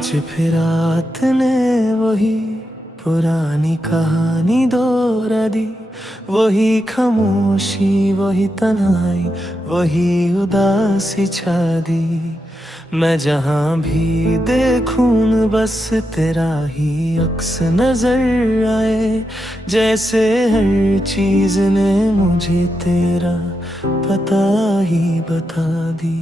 आज फिर रात ने वही पुरानी कहानी दोहरा दी। वही खामोशी, वही तन्हाई, वही उदासी छा दी। मैं जहाँ भी देखूं बस तेरा ही अक्स नजर आए। जैसे हर चीज ने मुझे तेरा पता ही बता दी।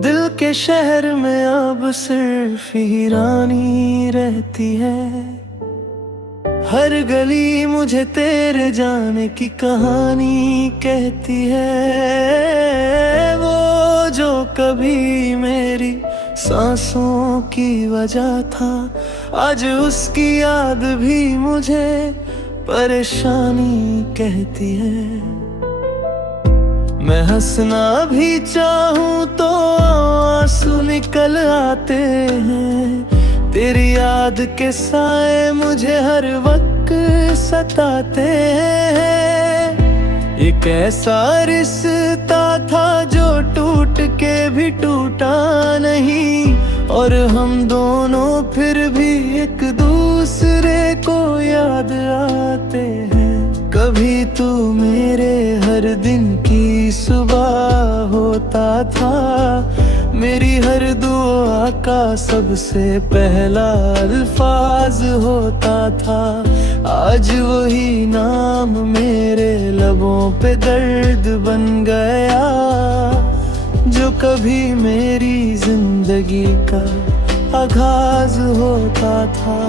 दिल के शहर में अब सिर्फ ही रानी रहती है। हर गली मुझे तेरे जाने की कहानी कहती है। वो जो कभी मेरी सांसों की वजह था, आज उसकी याद भी मुझे परेशानी कहती है। मैं हंसना भी चाहूं तो आंसू निकल आते हैं। तेरी याद के साए मुझे हर वक्त सताते हैं। एक ऐसा रिश्ता था जो टूट के भी टूटा नहीं, और हम दोनों फिर भी एक दूसरे को याद आते हैं। कभी तू मेरे हर दिन की सुबह होता था, मेरी हर दुआ का सबसे पहला अल्फाज होता था। आज वही नाम मेरे लबों पे दर्द बन गया, जो कभी मेरी जिंदगी का आगाज होता था।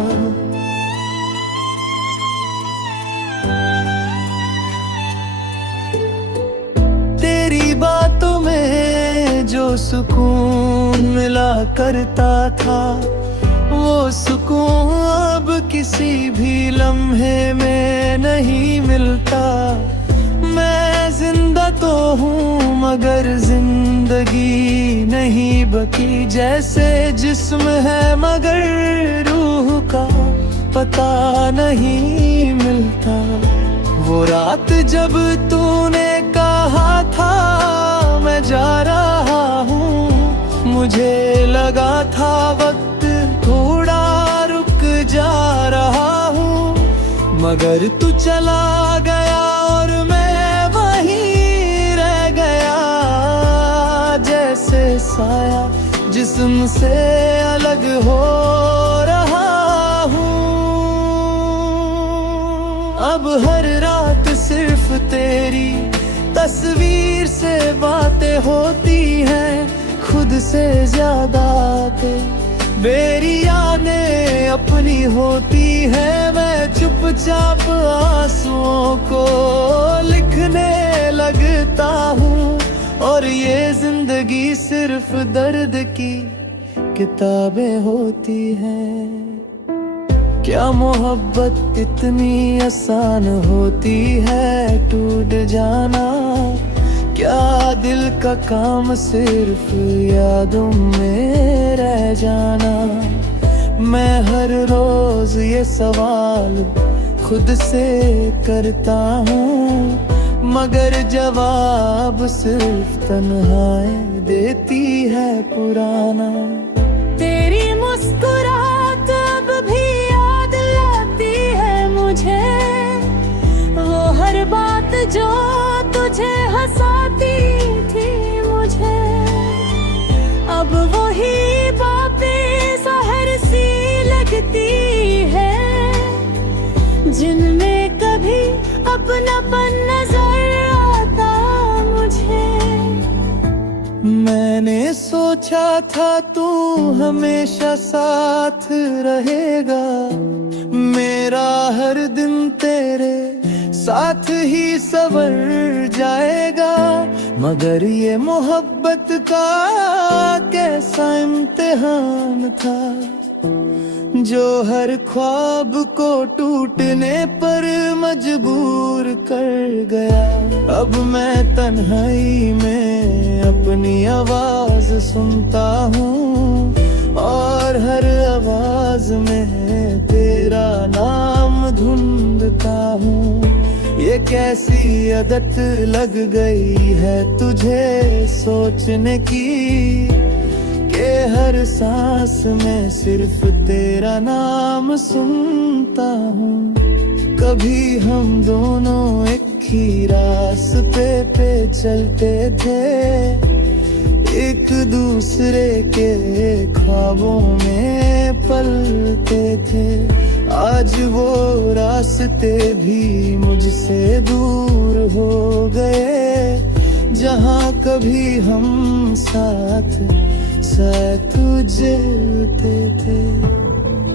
तेरी बातों में जो सुकून मिला करता था, वो सुकून अब किसी भी लम्हे में नहीं मिलता। मैं जिंदा तो हूँ मगर जिंदगी नहीं बकी। जैसे जिस्म है मगर रूह का पता नहीं मिलता। वो रात जब तूने कहा था मैं जा रहा हूँ, मुझे लगा था वक्त थोड़ा रुक जा रहा हूँ। मगर तू चला गया और मैं वहीं रह गया। जैसे साया जिस्म से अलग हो रहा हूँ। अब हर रात सिर्फ तेरी तस्वीर से बातें होती हैं, खुद से ज्यादा मेरी यादें अपनी होती हैं। मैं चुपचाप आंसुओं को लिखने लगता हूँ, और ये जिंदगी सिर्फ दर्द की किताबें होती हैं। क्या मोहब्बत इतनी आसान होती है टूट जाना? क्या दिल का काम सिर्फ यादों में रह जाना? मैं हर रोज ये सवाल खुद से करता हूँ, मगर जवाब सिर्फ तन्हाई देती है पुराना। तेरी मुस्कुराहट अब भी याद लाती है मुझे, वो हर बात जो तुझे हंसाती थी मुझे। अब वही बातें सहर सी लगती है, जिनमें कभी अपनापन नजर आता मुझे। मैंने सोचा था तू हमेशा साथ रहेगा, मेरा हर दिन तेरे साथ ही सवर जाएगा। मगर ये मोहब्बत का कैसा इम्तिहान था, जो हर ख्वाब को टूटने पर मजबूर कर गया। अब मैं तन्हाई में अपनी आवाज सुनता हूँ, और हर आवाज में है तेरा नाम ढूंढता हूँ। ये कैसी आदत लग गई है तुझे सोचने की, कि हर सांस में सिर्फ तेरा नाम सुनता हूँ। कभी हम दोनों एक ही रास्ते पे चलते थे, एक दूसरे के ख्वाबों में पलते थे। आज वो रास्ते भी मुझसे दूर हो गए, जहाँ कभी हम साथ साथ चलते थे।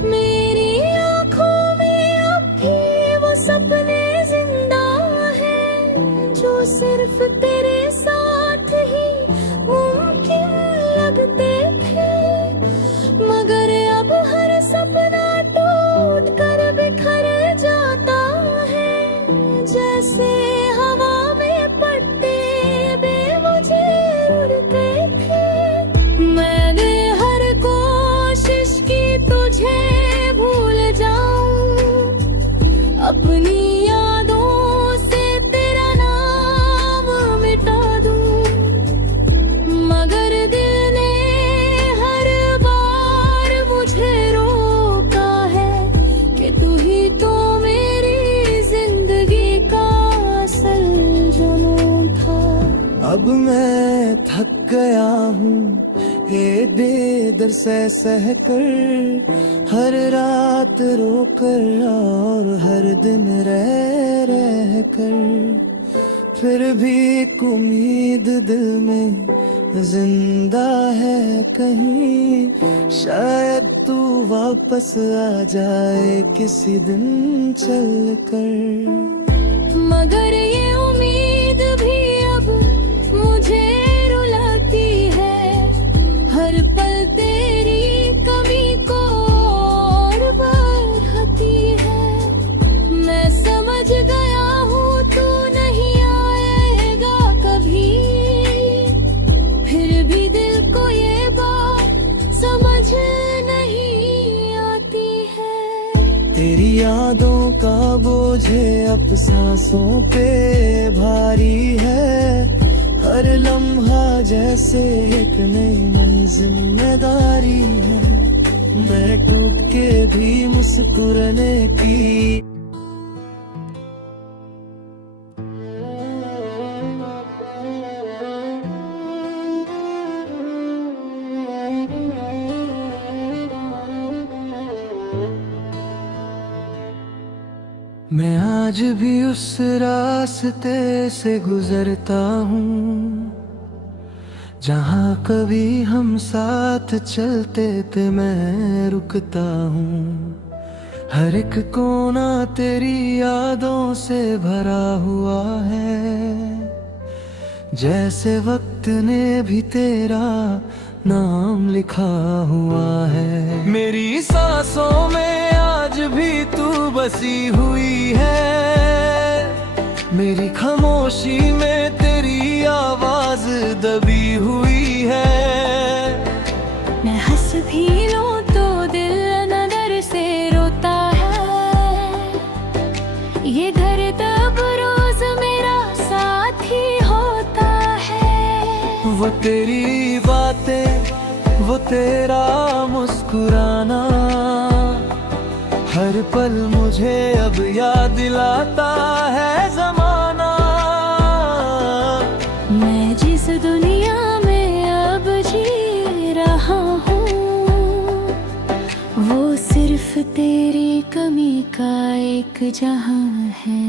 मेरी आँखों में अब भी वो सपने जिंदा हैं, जो सिर्फ तेरे साथ ही मुमकिन लगते थे। मगर अब हर सपना टूट कर बिखर जाता है, जैसे हवा में पत्ते बेवजह उड़ते थे। मैंने हर कोशिश की तुझे भूल जाऊं, अपनी यादों से तेरा नाम मिटा दूं, मगर दिल ने हर बार मुझे रोका है कि तू ही तो मेरी जिंदगी का असल जुनून था। अब मैं थक गया हूँ ये बेदर सह कर, हर रात रो कर और हर दिन रह कर। फिर भी एक उम्मीद दिल में जिंदा है कहीं, शायद तू वापस आ जाए किसी दिन चल कर। मगर ये उम्मीद भी अब मुझे रुलाती है, हर पल तेरी कमी को और बढ़ाती है। मैं समझ गया हूँ तू नहीं आएगा कभी, फिर भी दिल को ये बात समझ नहीं आती है। तेरी यादों का बोझे अब सांसों पे भारी है, हर लम्हा जैसे एक नई जिम्मेदारी है। मैं टूट के भी मुस्कुराने की मैं आज भी उस रास्ते से गुजरता हूँ, जहाँ कभी हम साथ चलते थे मैं रुकता हूँ। हर एक कोना तेरी यादों से भरा हुआ है, जैसे वक्त ने भी तेरा नाम लिखा हुआ है। मेरी सांसों में आज भी तू बसी हुई है, मेरी खामोशी में तेरी आवाज दबी हुई है। मैं हंस भी लूं तो दिल अंदर से रोता है, ये घर तब रोज मेरा साथ ही होता है। वो तेरी बातें, वो तेरा मुस्कुराना, हर पल मुझे अब याद दिलाता है ज़माना। मैं जिस दुनिया में अब जी रहा हूँ, वो सिर्फ तेरी कमी का एक जहां है।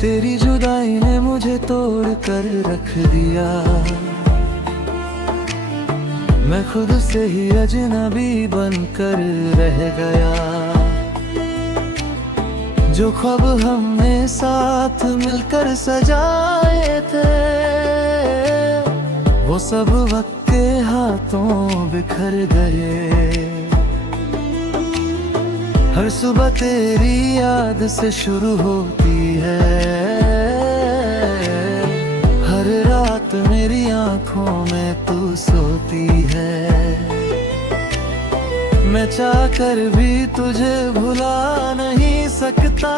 तेरी जुदाई ने मुझे तोड़ कर रख दिया, मैं खुद से ही अजनबी बनकर रह गया। जो ख्वाब हमने साथ मिलकर सजाए थे, वो सब वक्त के हाथों बिखर गए। हर सुबह तेरी याद से शुरू होती है, हर रात मेरी आंखों में तू सोती है। मैं चाह कर भी तुझे भुला नहीं सकता,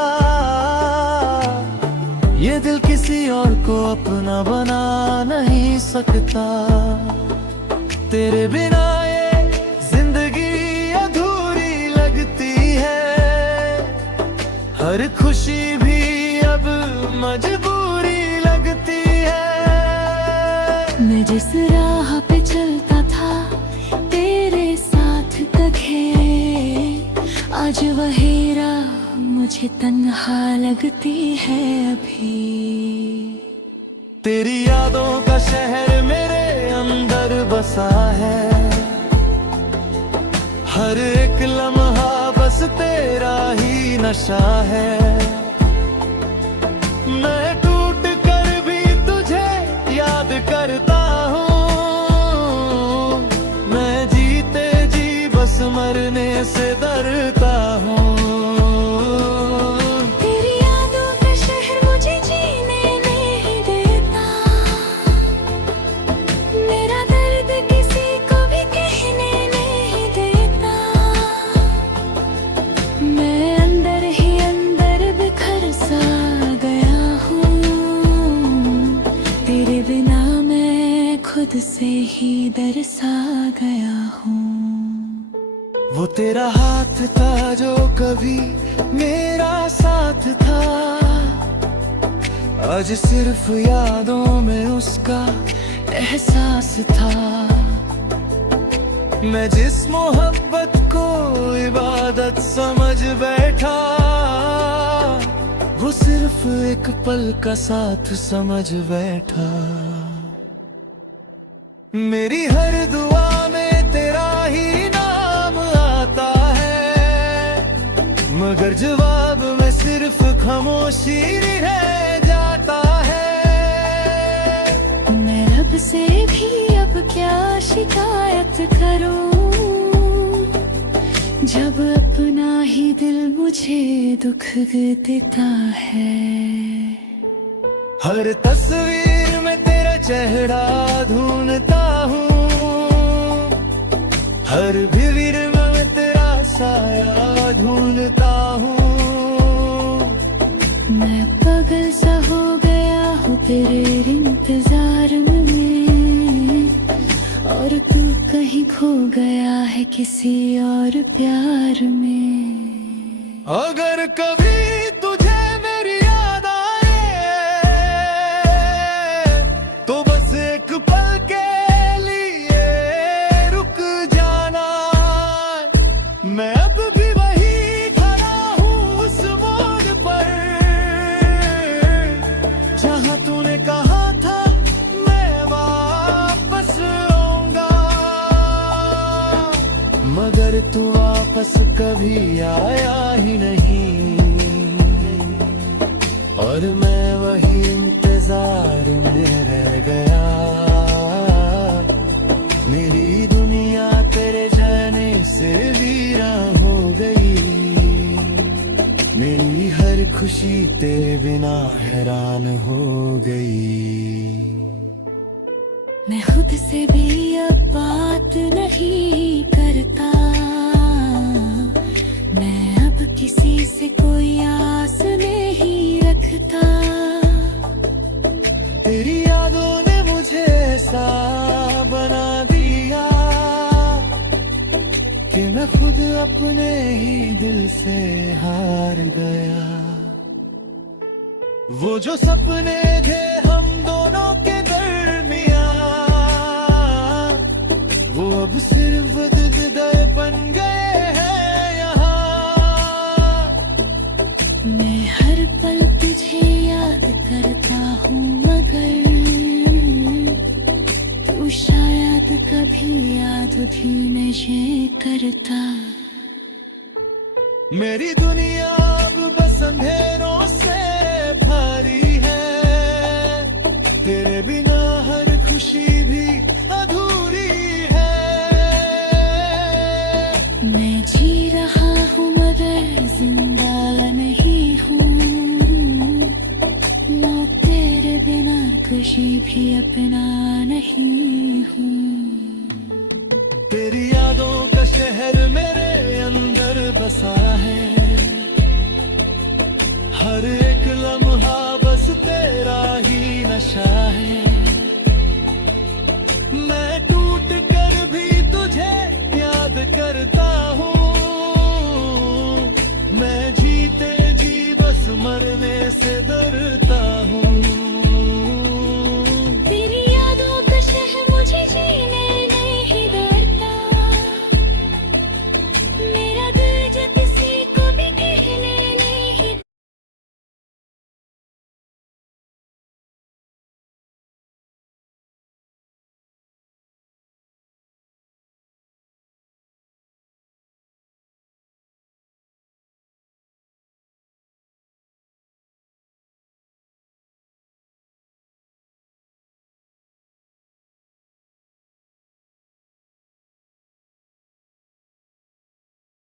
ये दिल किसी और को अपना बना नहीं सकता। तेरे बिना ये जिंदगी अधूरी लगती है, हर खुशी भी अब मजबूरी लगती है। मैं जिस राह पे चलता था तेरे साथ तके, आज वही राह मुझे तन्हा लगती है अभी। तेरी यादों का शहर मेरे अंदर बसा है, हर एक लम्हा बस तेरा ही नशा है। मैं टूट कर भी तुझे याद करता हूँ, मैं जीते जी बस मरने से डरता हूँ। खुद से ही दरसा गया हूँ। वो तेरा हाथ था जो कभी मेरा साथ था, आज सिर्फ यादों में उसका एहसास था। मैं जिस मोहब्बत को इबादत समझ बैठा, वो सिर्फ एक पल का साथ समझ बैठा। मेरी हर दुआ में तेरा ही नाम आता है, मगर जवाब में सिर्फ खामोशी रह जाता है। मैं रब से भी अब क्या शिकायत करूं, जब अपना ही दिल मुझे दुख देता है। हर तस्वीर में तेरा चेहरा ढूंढता हूँ, हर भीड़ में तेरा साया ढूंढता हूँ। मैं पागल सा हो गया हूँ तेरे इंतजार में, और तू कहीं खो गया है किसी और प्यार में। अगर कभी तुझे मेरी याद आए, तो बस एक पल के लिए रुक जाना। मैं अब भी वही खड़ा हूँ उस मोड़ पर, जहाँ तूने कहा था मैं वापस आऊंगा, मगर तू वापस कभी आया ही नहीं, और मैं वही इंतजार में रह गया। मेरी दुनिया तेरे जाने से वीरान हो गई, मेरी हर खुशी तेरे बिना हैरान हो गई। मैं खुद से भी अब बात नहीं करता, मैं अब किसी से कोई आस नहीं रखता। तेरी यादों ने मुझे ऐसा बना दिया कि मैं खुद अपने ही दिल से हार गया। वो जो सपने थे हम दोनों के दरमियां, वो अब सिर्फ दिल बन गए हैं यहाँ। मैं हर पल तुझे याद करता हूँ, मगर तू शायद कभी याद भी नहीं करता। मेरी दुनिया अब बस अंधेरों से भरी है, तेरे बिना हर खुशी भी अधूरी है। मैं जी रहा हूँ मगर खुशी भी अपना नहीं हूँ। तेरी यादों का शहर मेरे अंदर बसा है, हर एक लम्हा बस तेरा ही नशा है। मैं टूट कर भी तुझे याद करता हूँ, मैं जीते जी बस मरने से डर